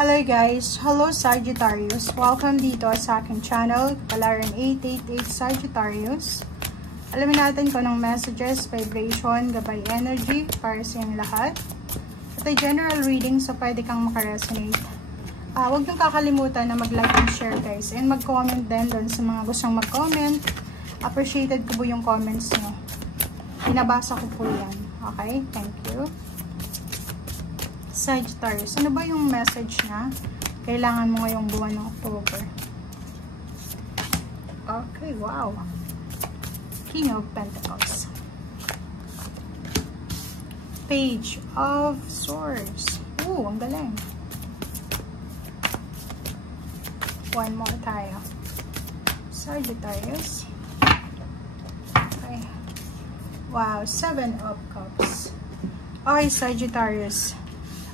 Hello guys! Hello Sagittarius! Welcome dito sa aking channel, Kapalaran 888 Sagittarius. Alamin natin kung anong messages, vibration, gabay energy para sa inyong lahat. Ito ay general reading, so pwede kang makaresonate. Huwag niyong kakalimutan na mag-like and share guys. And mag-comment din doon sa mga gustong mag-comment. Appreciated ko po yung comments nyo. Binabasa ko po yan. Okay? Thank you. Sagittarius, ano ba yung message na kailangan mo ngayong buwan ng October? Okay, wow. King of Pentacles. Page of Swords. Ooh, ang galing. One more tayo. Sagittarius. Okay. Wow, Seven of Cups. Okay, Sagittarius.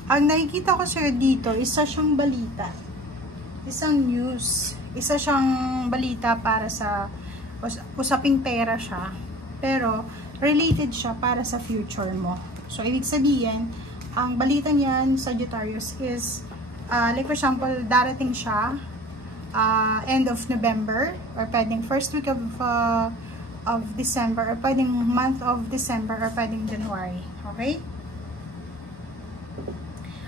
Ang nakikita ko sa'yo dito, isa siyang balita. Isang news. Isa siyang balita para sa usaping pera siya. Pero, related siya para sa future mo. So, ibig sabihin, ang balita niyan, Sagittarius, is, like for example, darating siya, end of November, or pwedeng first week of December, or pwedeng month of December, or pwedeng January. Okay?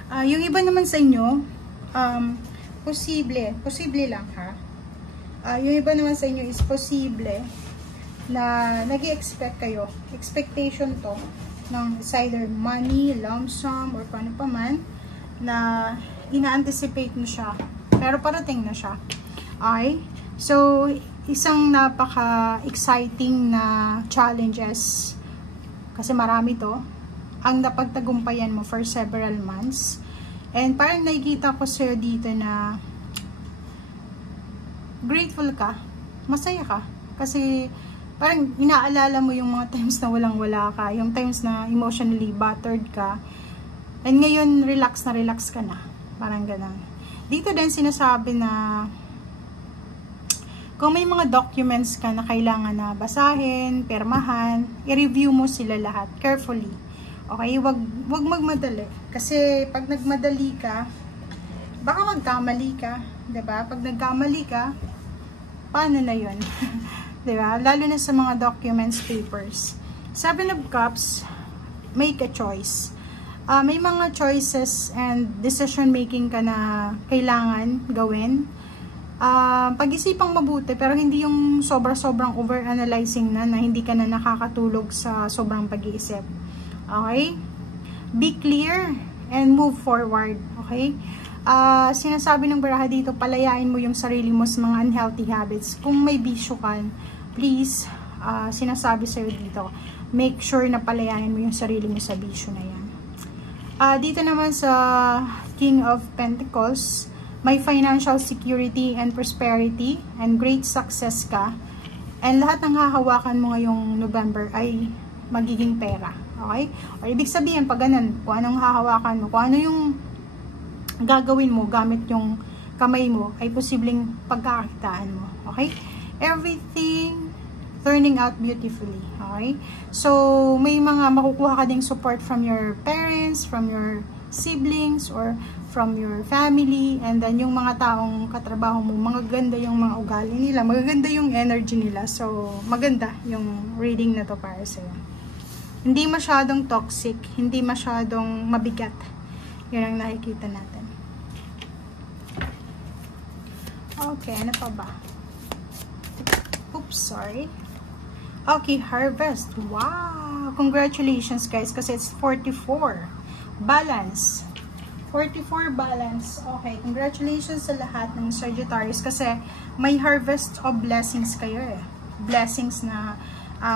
Yung iba naman sa inyo, posible lang ha. Yung iba naman sa inyo is posible na nag-i-expect kayo. Expectation to ng either money, lump sum, or paano pa man, na ina-anticipate mo siya. Pero parating na siya. Okay? So, isang napaka-exciting na challenges, kasi marami to, ang napagtagumpayan mo for several months. And parang nakikita ko sa'yo dito na grateful ka, masaya ka. Kasi parang inaalala mo yung mga times na walang-wala ka, yung times na emotionally battered ka. And ngayon, relax ka na. Parang ganun. Dito din sinasabi na kung may mga documents ka na kailangan na basahin, pirmahan, i-review mo sila lahat carefully. Okay, wag magmadali. Kasi pag nagmadali ka, baka magkamali ka, 'di ba? Pag nagkamali ka, paano na 'yon? 'Di ba? Lalo na sa mga documents, papers. Seven of Cups, make a choice. May mga choices and decision making ka na kailangan gawin. Pag-isipang mabuti, pero hindi yung sobrang overanalyzing na hindi ka na nakakatulog sa sobrang pag-iisip. Okay? Be clear and move forward. Okay? Sinasabi ng baraha dito, palayain mo yung sarili mo sa mga unhealthy habits. Kung may bisyo ka, please, sinasabi sa'yo dito, make sure na palayain mo yung sarili mo sa bisyo na yan. Dito naman sa King of Pentacles, may financial security and prosperity and great success ka. And lahat ng hahawakan mo ngayong November ay magiging pera. Okay? O ibig sabihin, pag ganun, kung anong hahawakan mo, kung ano yung gagawin mo gamit yung kamay mo, ay posibleng pagkakakitaan mo. Okay? Everything turning out beautifully. Okay? So, may mga makukuha ka ding support from your parents, from your siblings, or from your family, and then yung mga taong katrabaho mo, magaganda yung mga ugali nila, magaganda yung energy nila. So, maganda yung reading na to para sa'yo. Hindi masyadong toxic, hindi masyadong mabigat. Yun ang nakikita natin. Okay, ano pa ba? Oops, sorry. Okay, Harvest. Wow! Congratulations guys, kasi it's 44. Balance. 44 balance. Okay, congratulations sa lahat ng Sagittarius kasi may harvest of blessings kayo eh. Blessings na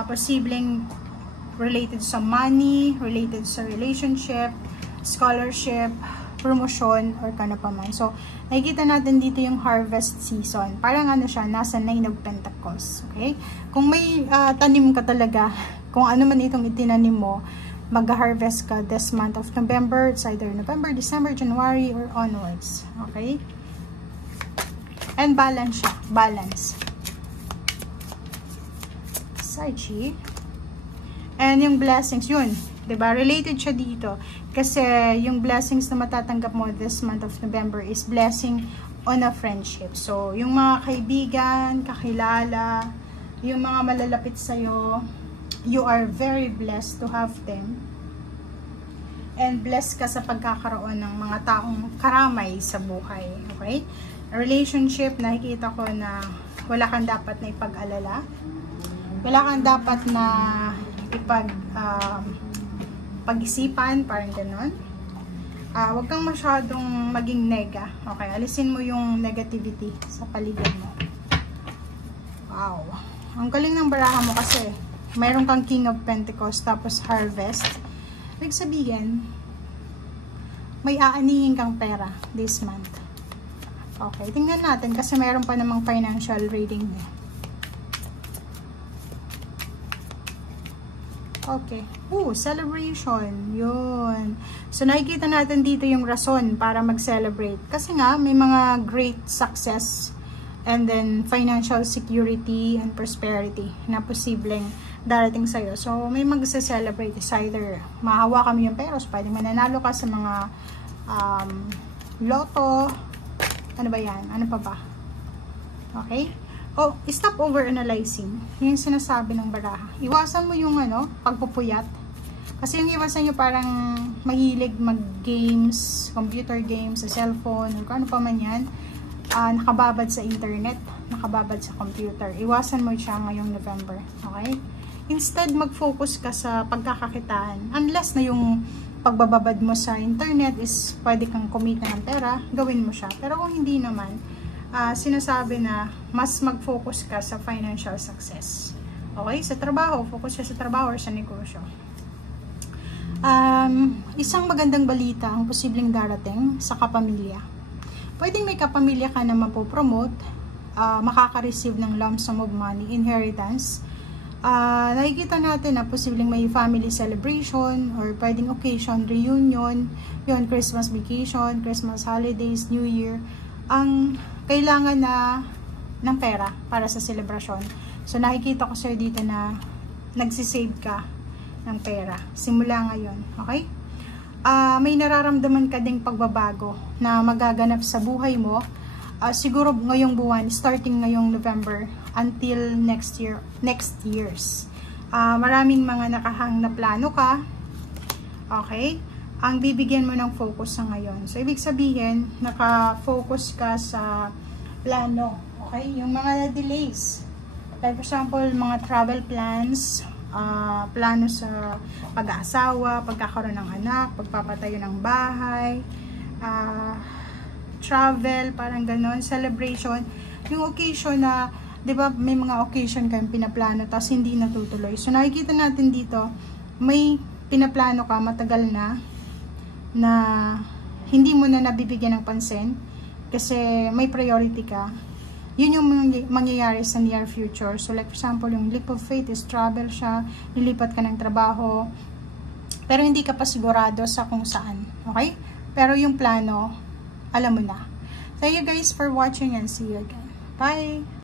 posibleng related sa money, related sa relationship, scholarship, promotion, or kano pa man. So, nakikita natin dito yung harvest season. Parang ano siya, nasa Nine of Pentacles. Okay? Kung may tanim ka talaga, kung ano man itong itinanim mo, mag-harvest ka this month of November. It's either November, December, January, or onwards. Okay? And balance siya. Balance. Sagi. And yung blessings, yun. 'Di ba? Related siya dito. Kasi yung blessings na matatanggap mo this month of November is blessing on a friendship. So, yung mga kaibigan, kakilala, yung mga malalapit sa'yo, you are very blessed to have them. And blessed ka sa pagkakaroon ng mga taong karamay sa buhay. Okay? Relationship, nakikita ko na wala kang dapat na ipag-alala. Wala kang dapat na pag-isipan, parang ganon. Huwag kang masyadong maging nega. Okay, alisin mo yung negativity sa paligid mo. Wow. Ang galing ng baraha mo kasi mayroon kang King of Pentacles tapos Harvest. Ibig sabihin, may aanihin kang pera this month. Okay, tingnan natin kasi mayroon pa namang financial reading niya. Okay. Celebration. Yun. So, nakikita natin dito yung rason para mag-celebrate. Kasi nga, may mga great success and then financial security and prosperity na posibleng darating sa'yo. So, may mag-celebrate. It's either mahawa kami yung peros, pwedeng mananalo ka sa mga loto. Ano ba yan? Ano pa ba? Okay? Stop over-analyzing. Yung sinasabi ng baraha. Iwasan mo yung pagpupuyat. Kasi yung iwasan nyo parang mahilig mag-games, computer games, sa cellphone, o ano pa man yan, nakababad sa internet, nakababad sa computer. Iwasan mo siya ngayong November. Okay? Instead, mag-focus ka sa pagkakakitaan. Unless na yung pagbababad mo sa internet is pwede kang kumita ng pera, gawin mo siya. Pero kung hindi naman, sinasabi na mas mag-focus ka sa financial success. Okay? Sa trabaho, focus ka sa trabaho or sa negosyo. Isang magandang balita ang posibleng darating sa kapamilya. Pwedeng may kapamilya ka na mapopromote, makaka-receive ng lump sum of money, inheritance. Nakikita natin na posibleng may family celebration or pwedeng occasion, reunion, yun, Christmas vacation, Christmas holidays, New Year. Ang kailangan ng pera para sa celebration. So, nakikita ko sir dito na nagsisave ka ng pera. Simula ngayon. Okay? May nararamdaman ka ding pagbabago na magaganap sa buhay mo. Siguro ngayong buwan, starting ngayong November until next years. Maraming mga nakahang na plano ka. Okay? Ang bibigyan mo ng focus sa ngayon. So, ibig sabihin, naka-focus ka sa plano. Okay? Yung mga delays. Like, for example, mga travel plans, plano sa pag-aasawa, pagkakaroon ng anak, pagpapatayo ng bahay, travel, parang ganon, celebration. Yung occasion na, di ba, may mga occasion kayong pinaplano, tapos hindi natutuloy. So, nakikita natin dito, may pinaplano ka, matagal na hindi mo na nabibigyan ng pansin kasi may priority ka. Yun yung mangyayari sa near future. So like for example, yung leap of faith is travel siya, lilipat ka ng trabaho, pero hindi ka pa sigurado sa kung saan. Okay? Pero yung plano, alam mo na. Thank you guys for watching and see you again. Bye!